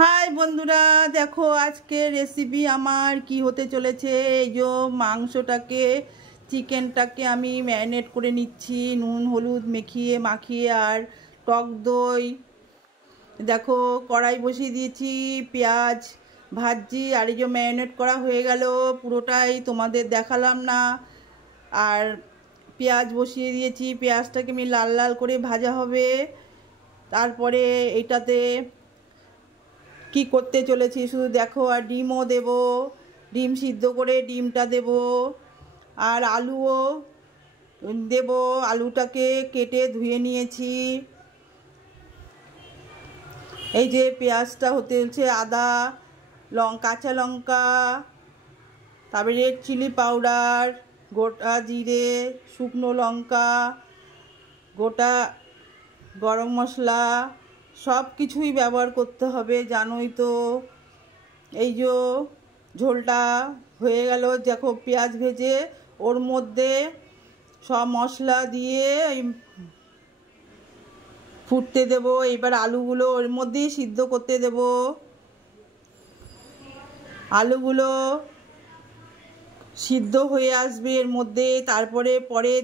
High বন্ধুরা, দেখো আজকে রেসিপি আমার কি হতে চলেছে। এই যে মাংসটাকে চিকেনটাকে আমি ম্যারিনেট করে নিচ্ছি নুন হলুদ মাখিয়ে আর টক দই। দেখো কড়াই বসিয়ে দিয়েছি, পেঁয়াজ ভাজছি। আর এই যে ম্যারিনেট করা হয়ে গেল, পুরোটাই তোমাদের দেখালাম না। আর পেঁয়াজ বসিয়ে দিয়েছি, পেঁয়াজটাকে আমি লাল লাল করে ভাজা হবে। তারপরে এটাতে কি করতে চলেছি শুধু দেখো। আর ডিমও দেব, ডিম সিদ্ধ করে ডিমটা দেব, আর আলুও দেব। আলুটাকে কেটে ধুয়ে নিয়েছি। এই যে পেঁয়াজটা হতে হচ্ছে, আদা কাঁচা লঙ্কা, তারপরে রেড চিলি পাউডার, গোটা জিরে, শুকনো লঙ্কা, গোটা গরম মশলা সব কিছুই ব্যবহার করতে হবে, জানোই তো। এই যে ঝোলটা হয়ে গেল, দেখো পেঁয়াজ ভেজে ওর মধ্যে সব মশলা দিয়ে ফুটতে দেব। এবার আলুগুলো ওর মধ্যেই সিদ্ধ করতে দেব। আলুগুলো সিদ্ধ হয়ে আসবে এর মধ্যে, তারপরে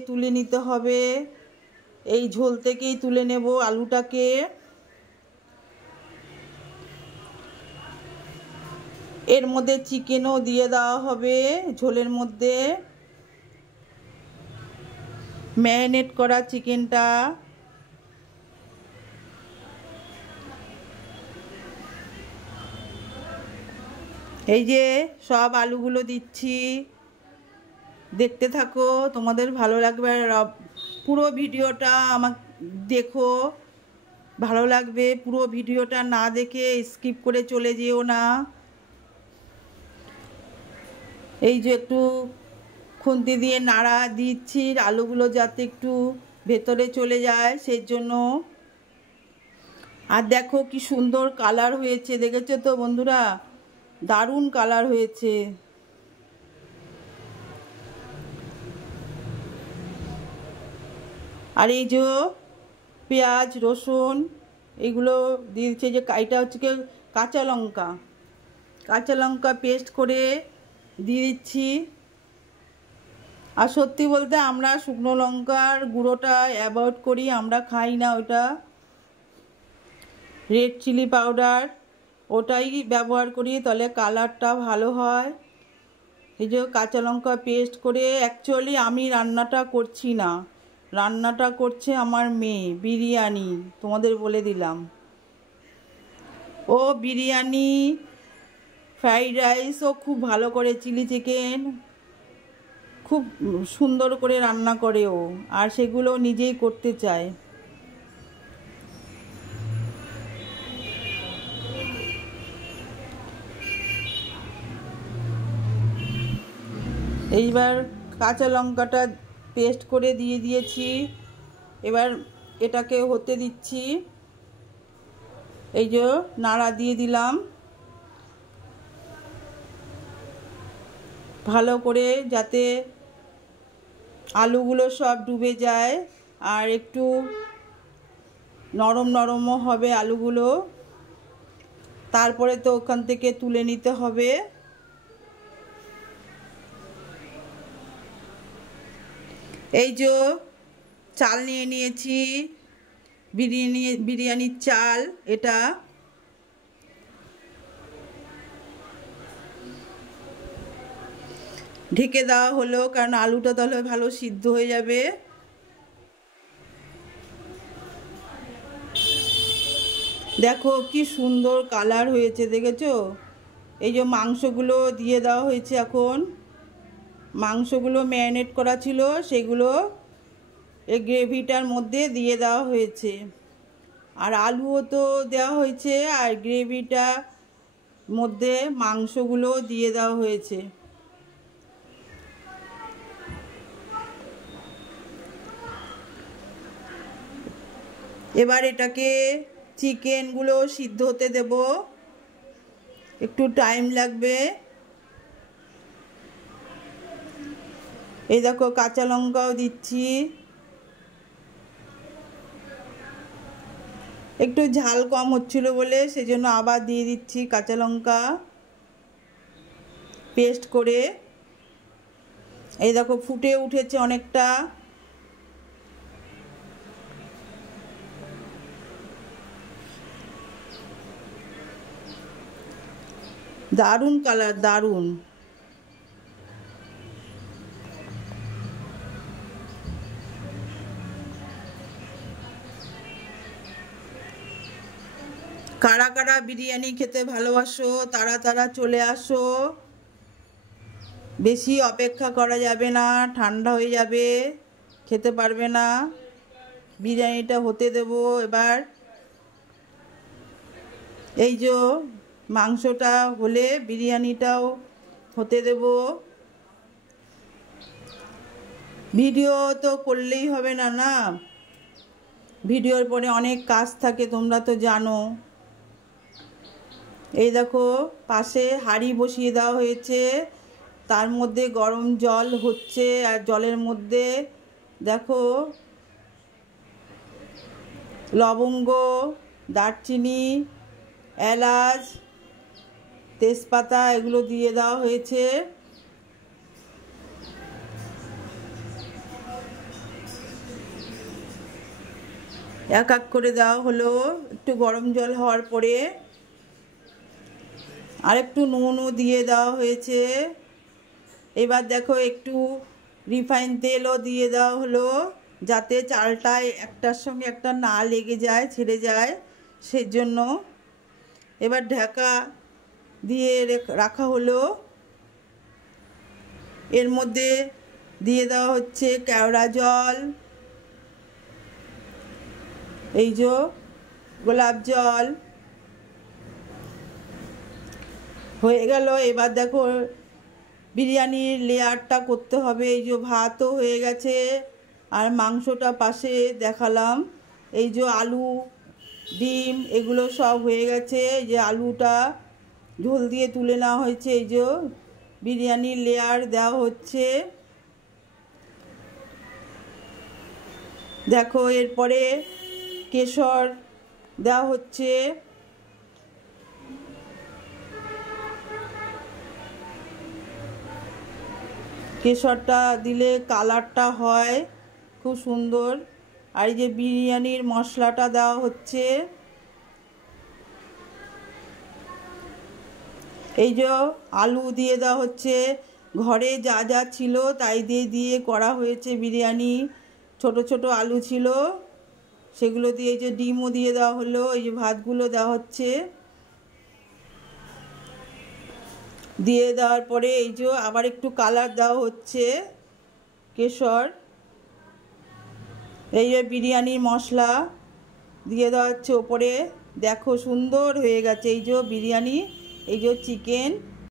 তুলে নিতে হবে। এই ঝোল থেকেই তুলে নেব আলুটাকে। এর মধ্যে চিকেনও দিয়ে দেওয়া হবে ঝোলের মধ্যে, ম্যারিনেট করা চিকেনটা। এই যে সব আলুগুলো দিচ্ছি, দেখতে থাকো, তোমাদের ভালো লাগবে। পুরো ভিডিওটা আমাকে দেখো, ভালো লাগবে। পুরো ভিডিওটা না দেখে স্কিপ করে চলে যেও না। এই যে একটু খুন্তি দিয়ে নাড়া দিচ্ছি আলুগুলো যাতে একটু ভেতরে চলে যায়, সেই জন্য। আর দেখো কি সুন্দর কালার হয়েছে, দেখেছো তো বন্ধুরা, দারুণ কালার হয়েছে। আর এই যে পেঁয়াজ রসুন এগুলো দিয়ে দিচ্ছে। যে এটা হচ্ছে কি কাঁচা লঙ্কা পেস্ট করে দিয়ে দিচ্ছি। আর সত্যি বলতে আমরা শুকনো লঙ্কার গুঁড়োটা অ্যাভয়েড করি, আমরা খাই না ওটা। রেড চিলি পাউডার ওটাই ব্যবহার করি, তাহলে কালারটা ভালো হয়। এই যে কাঁচা লঙ্কা পেস্ট করে, অ্যাকচুয়ালি আমি রান্নাটা করছি না, রান্নাটা করছে আমার মেয়ে। বিরিয়ানি তোমাদের বলে দিলাম, ও বিরিয়ানি ফ্রাইড রাইসও খুব ভালো করে, চিলি চিকেন খুব সুন্দর করে রান্না করে ও, আর সেগুলো নিজেই করতে চায়। এইবার কাঁচা লঙ্কাটা পেস্ট করে দিয়ে দিয়েছি, এবার এটাকে হতে দিচ্ছি। এই যে নাড়া দিয়ে দিলাম ভালো করে, যাতে আলুগুলো সব ডুবে যায় আর একটু নরম নরমও হবে আলুগুলো। তারপরে তো ওখান থেকে তুলে নিতে হবে। এই যে চাল নিয়ে নিয়েছি, বিরিয়ানির চাল, এটা ঢেকে দেওয়া হলো, কারণ আলুটা তাহলে ভালো সিদ্ধ হয়ে যাবে। দেখো কি সুন্দর কালার হয়েছে, দেখেছো। এই যে মাংসগুলো দিয়ে দেওয়া হয়েছে, এখন মাংসগুলো ম্যারিনেট করা ছিল সেগুলো এই গ্রেভিটার মধ্যে দিয়ে দেওয়া হয়েছে। আর আলুও তো দেওয়া হয়েছে, আর গ্রেভিটার মধ্যে মাংসগুলো দিয়ে দেওয়া হয়েছে। এবার এটাকে চিকেনগুলো সিদ্ধ হতে দেব, একটু টাইম লাগবে। এই দেখো কাঁচা লঙ্কাও দিচ্ছি। একটু ঝাল কম হচ্ছিল বলে সেজন্য আবার দিয়ে দিচ্ছি কাঁচা লঙ্কা পেস্ট করে। এই দেখো ফুটে উঠেছে অনেকটা। দারুণ কালার, দারুণ। কারা কারা বিরিয়ানি খেতে ভালোবাসো তারা তারা চলে আসো, বেশি অপেক্ষা করা যাবে না, ঠান্ডা হয়ে যাবে, খেতে পারবে না। বিরিয়ানিটা হতে দেব এবার। এই যে মাংসটা হলে বিরিয়ানিটাও হতে দেব। ভিডিও তো করলেই হবে না, না ভিডিওর পরে অনেক কাজ থাকে, তোমরা তো জানো। এই দেখো পাশে হাঁড়ি বসিয়ে দেওয়া হয়েছে, তার মধ্যে গরম জল হচ্ছে, আর জলের মধ্যে দেখো লবঙ্গ, দারচিনি, এলাচ, তেজপাতা এগুলো দিয়ে দেওয়া হয়েছে। এক এক করে দেওয়া হলো। একটু গরম জল হওয়ার পরে আরেকটু নুনও দিয়ে দেওয়া হয়েছে। এবার দেখো একটু রিফাইন তেলও দিয়ে দেওয়া হলো, যাতে চালটা একটার সঙ্গে একটা না লেগে যায়, ছেড়ে যায়, সেজন্য। এবার ঢাকা দিয়ে রাখা হলো। এর মধ্যে দিয়ে দেওয়া হচ্ছে কেওড়া জল, এই যে গোলাপ জল হয়ে গেল। এবার দেখো বিরিয়ানির লেয়ারটা করতে হবে। এই যে ভাতও হয়ে গেছে আর মাংসটা পাশে দেখালাম। এই যে আলু, ডিম এগুলো সব হয়ে গেছে। এই যে আলুটা ঝোল দিয়ে তুলে নেওয়া হয়েছে। এই যে বিরিয়ানির লেয়ার দেওয়া হচ্ছে। দেখো এরপরে কেশর দেওয়া হচ্ছে। কেশরটা দিলে কালারটা হয় খুব সুন্দর। আর এই যে বিরিয়ানির মশলাটা দেওয়া হচ্ছে। এই যে আলু দিয়ে দেওয়া হচ্ছে, ঘরে যা যা ছিল তাই দিয়ে দিয়ে করা হয়েছে বিরিয়ানি। ছোট ছোট আলু ছিল সেগুলো দিয়ে, এই যে ডিমও দিয়ে দেওয়া হলো। এই যে ভাতগুলো দেওয়া হচ্ছে। দিয়ে দেওয়ার পরে এই যে আবার একটু কালার দেওয়া হচ্ছে কেশর। এই যে বিরিয়ানির মশলা দিয়ে দেওয়া হচ্ছে ওপরে। দেখো সুন্দর হয়ে গেছে এই যে বিরিয়ানি, এই যে চিকেন।